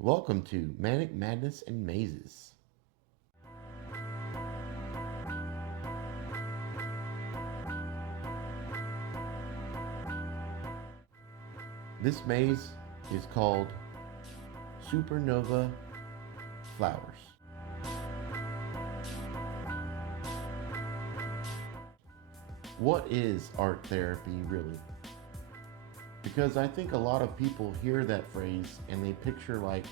Welcome to Manic Madness and Mazes. This maze is called Supernova Flowers. What is art therapy really? Because I think a lot of people hear that phrase and they picture like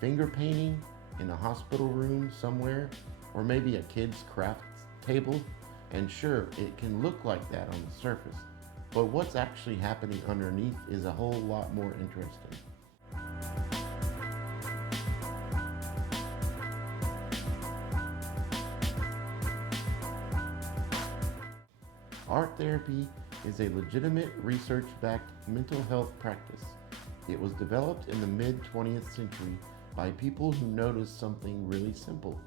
finger painting in a hospital room somewhere, or maybe a kid's craft table. And sure, it can look like that on the surface, but what's actually happening underneath is a whole lot more interesting. Art therapy is a legitimate research backed mental health practice. It was developed in the mid 20th century by people who noticed something really simple,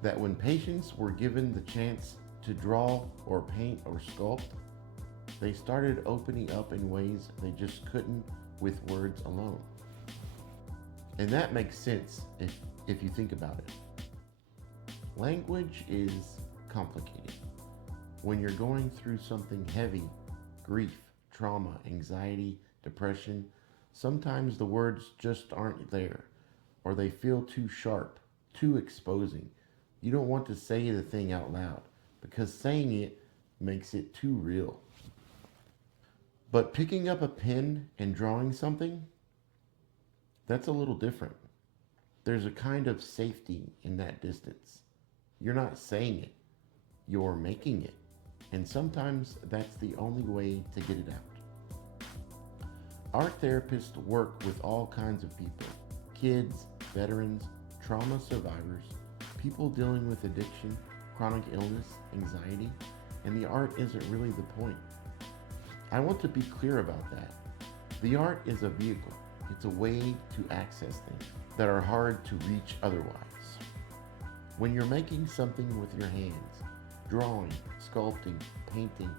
that when patients were given the chance to draw or paint or sculpt, they started opening up in ways they just couldn't with words alone. And that makes sense if you think about it. Language is complicated. When you're going through something heavy, grief, trauma, anxiety, depression, sometimes the words just aren't there, or they feel too sharp, too exposing. You don't want to say the thing out loud because saying it makes it too real. But picking up a pen and drawing something, that's a little different. There's a kind of safety in that distance. You're not saying it, you're making it. And sometimes that's the only way to get it out. Art therapists work with all kinds of people: kids, veterans, trauma survivors, people dealing with addiction, chronic illness, anxiety, and the art isn't really the point. I want to be clear about that. The art is a vehicle, it's a way to access things that are hard to reach otherwise. When you're making something with your hands, drawing, sculpting, painting,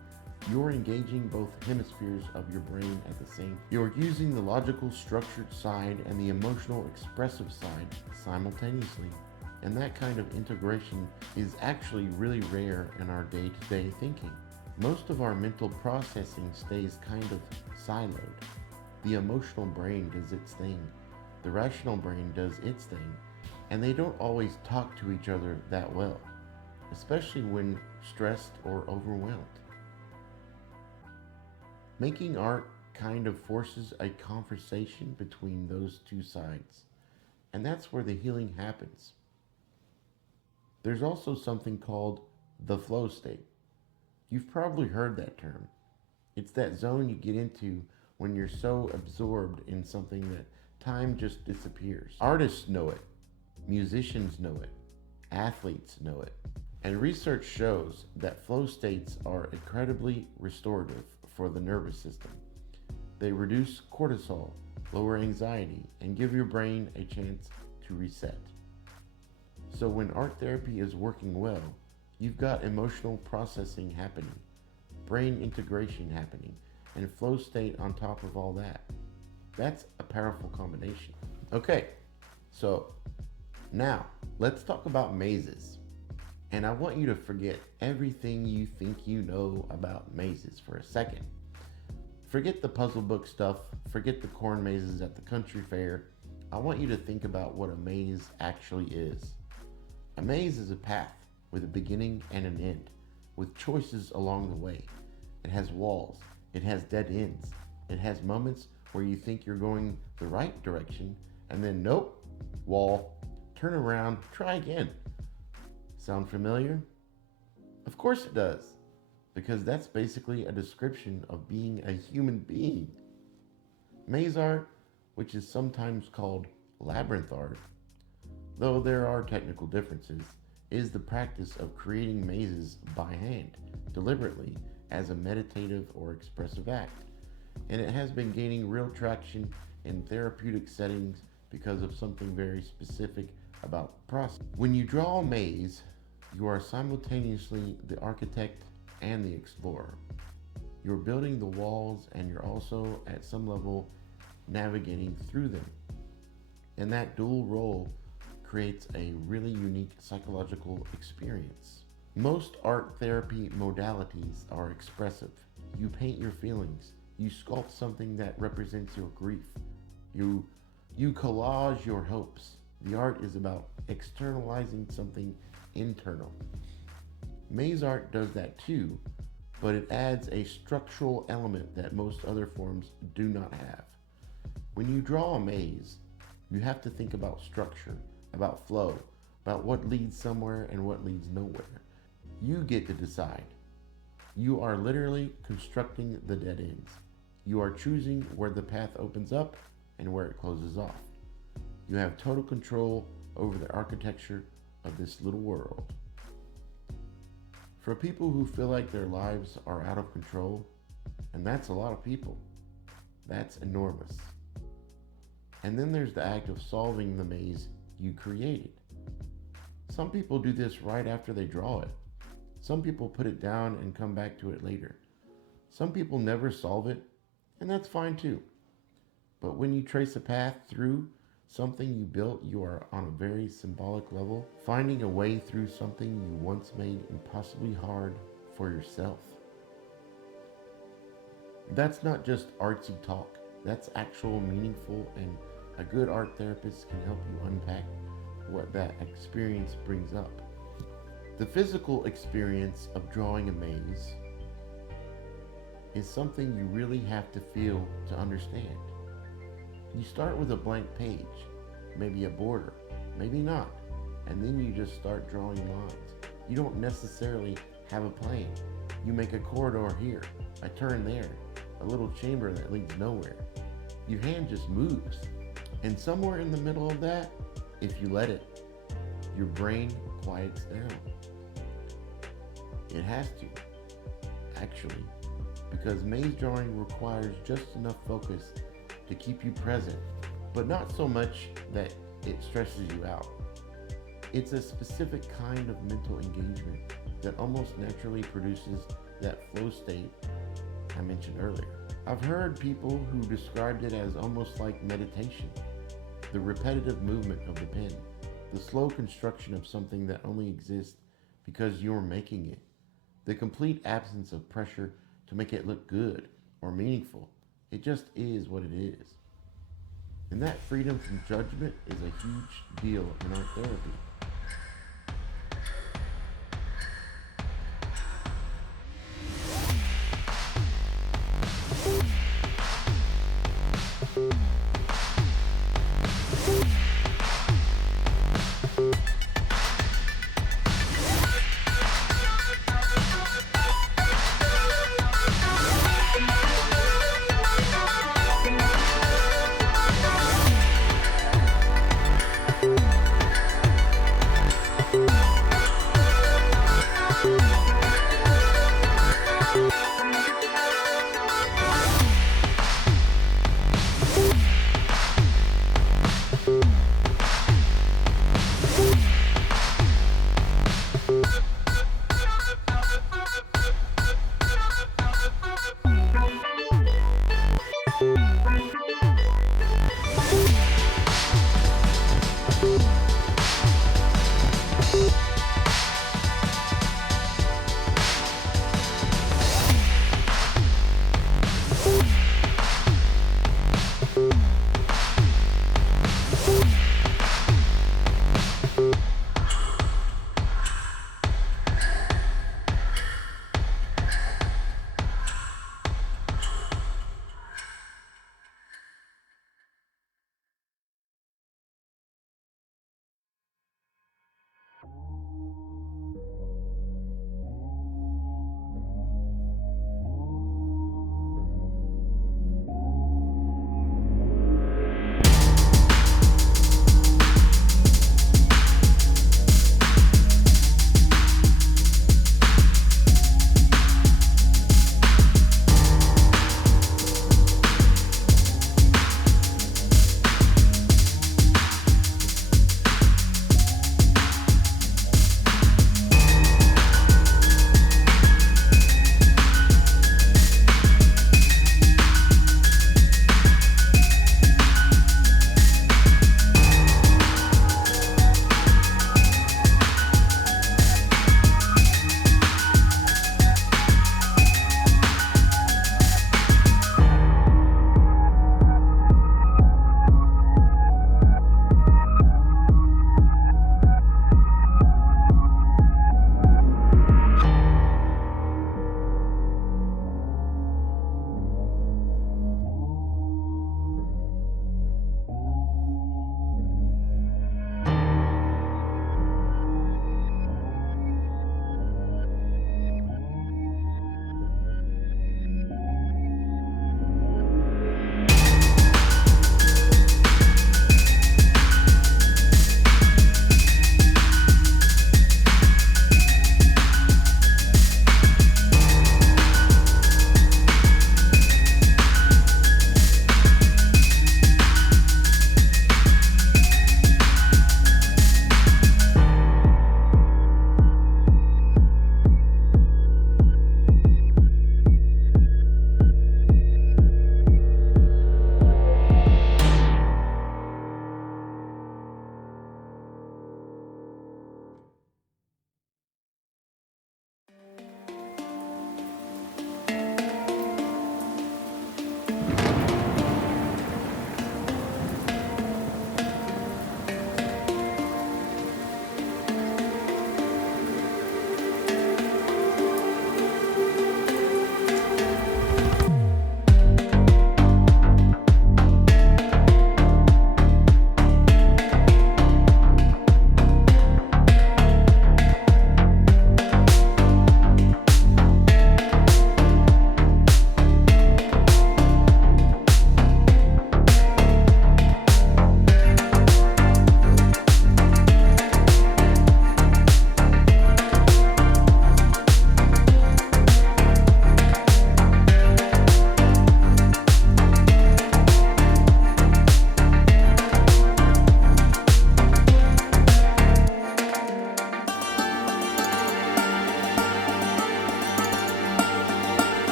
you're engaging both hemispheres of your brain at the same time. You're using the logical structured side and the emotional expressive side simultaneously. And that kind of integration is actually really rare in our day-to-day thinking. Most of our mental processing stays kind of siloed. The emotional brain does its thing, the rational brain does its thing, and they don't always talk to each other that well, especially when stressed or overwhelmed. Making art kind of forces a conversation between those two sides, and that's where the healing happens. There's also something called the flow state. You've probably heard that term. It's that zone you get into when you're so absorbed in something that time just disappears. Artists know it, musicians know it, athletes know it. And research shows that flow states are incredibly restorative for the nervous system. They reduce cortisol, lower anxiety, and give your brain a chance to reset. So when art therapy is working well, you've got emotional processing happening, brain integration happening, and flow state on top of all that. That's a powerful combination. Okay, so now let's talk about mazes. And I want you to forget everything you think you know about mazes for a second. Forget the puzzle book stuff, forget the corn mazes at the country fair. I want you to think about what a maze actually is. A maze is a path with a beginning and an end, with choices along the way. It has walls, it has dead ends, it has moments where you think you're going the right direction, and then nope, wall, turn around, try again. Sound familiar? Of course it does, because that's basically a description of being a human being. Maze art, which is sometimes called labyrinth art, though there are technical differences, is the practice of creating mazes by hand, deliberately, as a meditative or expressive act. And it has been gaining real traction in therapeutic settings because of something very specific about the process. When you draw a maze, you are simultaneously the architect and the explorer. You're building the walls and you're also, at some level, navigating through them. And that dual role creates a really unique psychological experience. Most art therapy modalities are expressive. You paint your feelings, you sculpt something that represents your grief, you, you collage your hopes. The art is about externalizing something internal. Maze art does that too, but it adds a structural element that most other forms do not have. When you draw a maze, you have to think about structure, about flow, about what leads somewhere and what leads nowhere. You get to decide. You are literally constructing the dead ends. You are choosing where the path opens up and where it closes off. You have total control over the architecture of this little world. For people who feel like their lives are out of control, and that's a lot of people, that's enormous. And then there's the act of solving the maze you created. Some people do this right after they draw it. Some people put it down and come back to it later. Some people never solve it, and that's fine too. But when you trace a path through something you built, you are on a very symbolic level, finding a way through something you once made impossibly hard for yourself. That's not just artsy talk. That's actual meaningful, and a good art therapist can help you unpack what that experience brings up. The physical experience of drawing a maze is something you really have to feel to understand. You start with a blank page, maybe a border, maybe not, and then you just start drawing lines. You don't necessarily have a plan. You make a corridor here, a turn there, a little chamber that leads nowhere. Your hand just moves. And somewhere in the middle of that, if you let it, your brain quiets down. It has to, actually, because maze drawing requires just enough focus to keep you present, but not so much that it stresses you out. It's a specific kind of mental engagement that almost naturally produces that flow state I mentioned earlier. I've heard people who described it as almost like meditation. The repetitive movement of the pen, the slow construction of something that only exists because you're making it, the complete absence of pressure to make it look good or meaningful. It just is what it is. And that freedom from judgment is a huge deal in art therapy.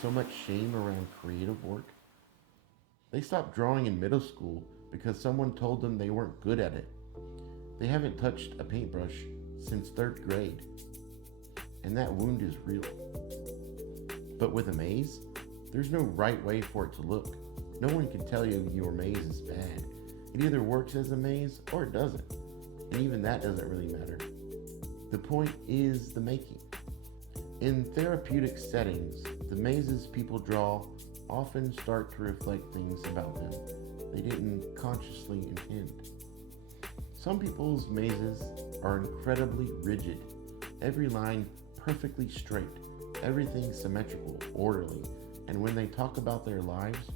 so much shame around creative work. They stopped drawing in middle school because someone told them they weren't good at it. They haven't touched a paintbrush since third grade, and that wound is real. But with a maze, there's no right way for it to look. No one can tell you your maze is bad. It either works as a maze or it doesn't, and even that doesn't really matter. The point is the making. In therapeutic settings, the mazes people draw often start to reflect things about them they didn't consciously intend. Some people's mazes are incredibly rigid, every line perfectly straight, everything symmetrical, orderly, and when they talk about their lives,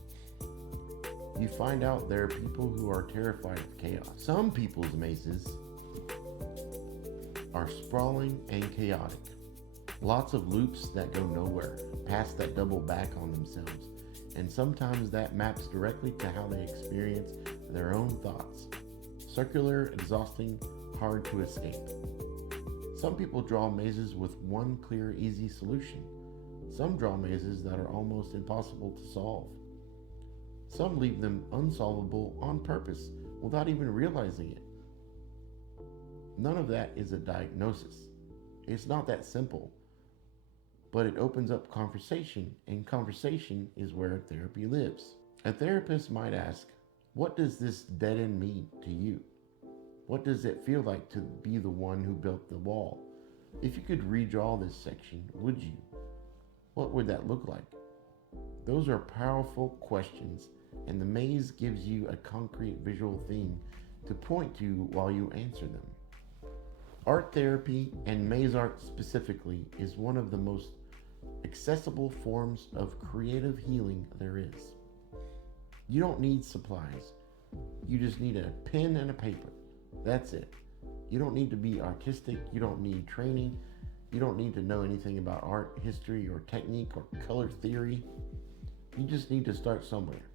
you find out there are people who are terrified of chaos. Some people's mazes are sprawling and chaotic. Lots of loops that go nowhere, paths that double back on themselves, and sometimes that maps directly to how they experience their own thoughts. Circular, exhausting, hard to escape. Some people draw mazes with one clear, easy solution. Some draw mazes that are almost impossible to solve. Some leave them unsolvable on purpose without even realizing it. None of that is a diagnosis. It's not that simple, but it opens up conversation, and conversation is where therapy lives. A therapist might ask, what does this dead end mean to you? What does it feel like to be the one who built the wall? If you could redraw this section, would you? What would that look like? Those are powerful questions, and the maze gives you a concrete visual theme to point to while you answer them. Art therapy, and maze art specifically, is one of the most accessible forms of creative healing there is. You don't need supplies. You just need a pen and a paper. That's it. You don't need to be artistic. You don't need training. You don't need to know anything about art, history, or technique, or color theory. You just need to start somewhere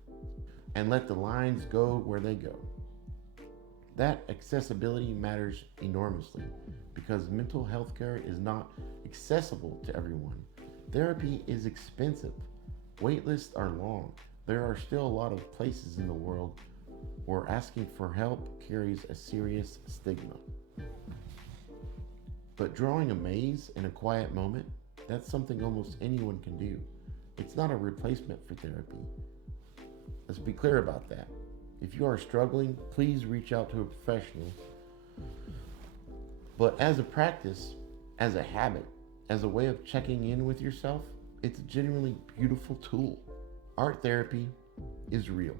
and let the lines go where they go. That accessibility matters enormously because mental health care is not accessible to everyone. Therapy is expensive. Wait lists are long. There are still a lot of places in the world where asking for help carries a serious stigma. But drawing a maze in a quiet moment, that's something almost anyone can do. It's not a replacement for therapy. Let's be clear about that. If you are struggling, please reach out to a professional. But as a practice, as a habit, as a way of checking in with yourself, it's a genuinely beautiful tool. Art therapy is real.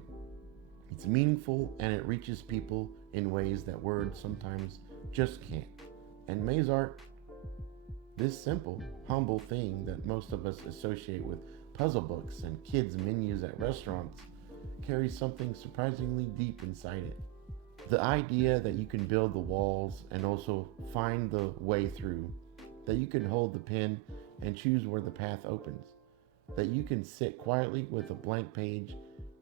It's meaningful, and it reaches people in ways that words sometimes just can't. And maze art, this simple, humble thing that most of us associate with puzzle books and kids' menus at restaurants, carries something surprisingly deep inside it. The idea that you can build the walls and also find the way through, that you can hold the pen and choose where the path opens, that you can sit quietly with a blank page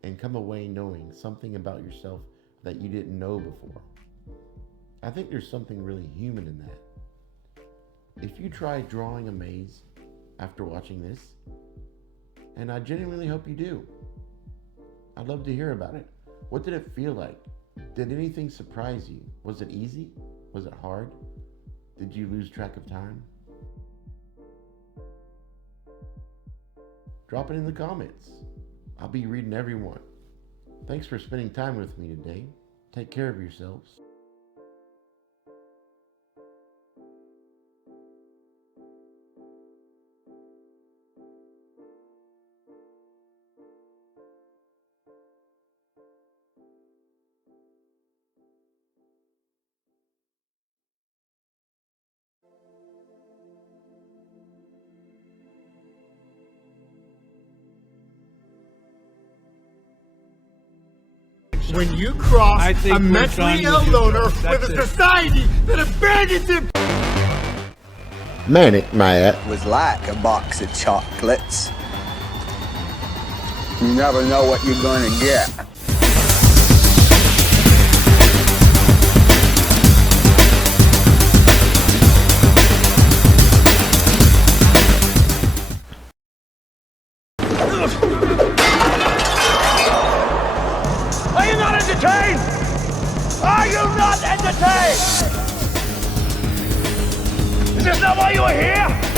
and come away knowing something about yourself that you didn't know before. I think there's something really human in that. If you try drawing a maze after watching this, and I genuinely hope you do, I'd love to hear about it. What did it feel like? Did anything surprise you? Was it easy? Was it hard? Did you lose track of time? Drop it in the comments. I'll be reading every one. Thanks for spending time with me today. Take care of yourselves. When you cross a mentally ill loner with a society that abandons him. Manic was like a box of chocolates. You never know what you're gonna get. say? Is this not why you were here?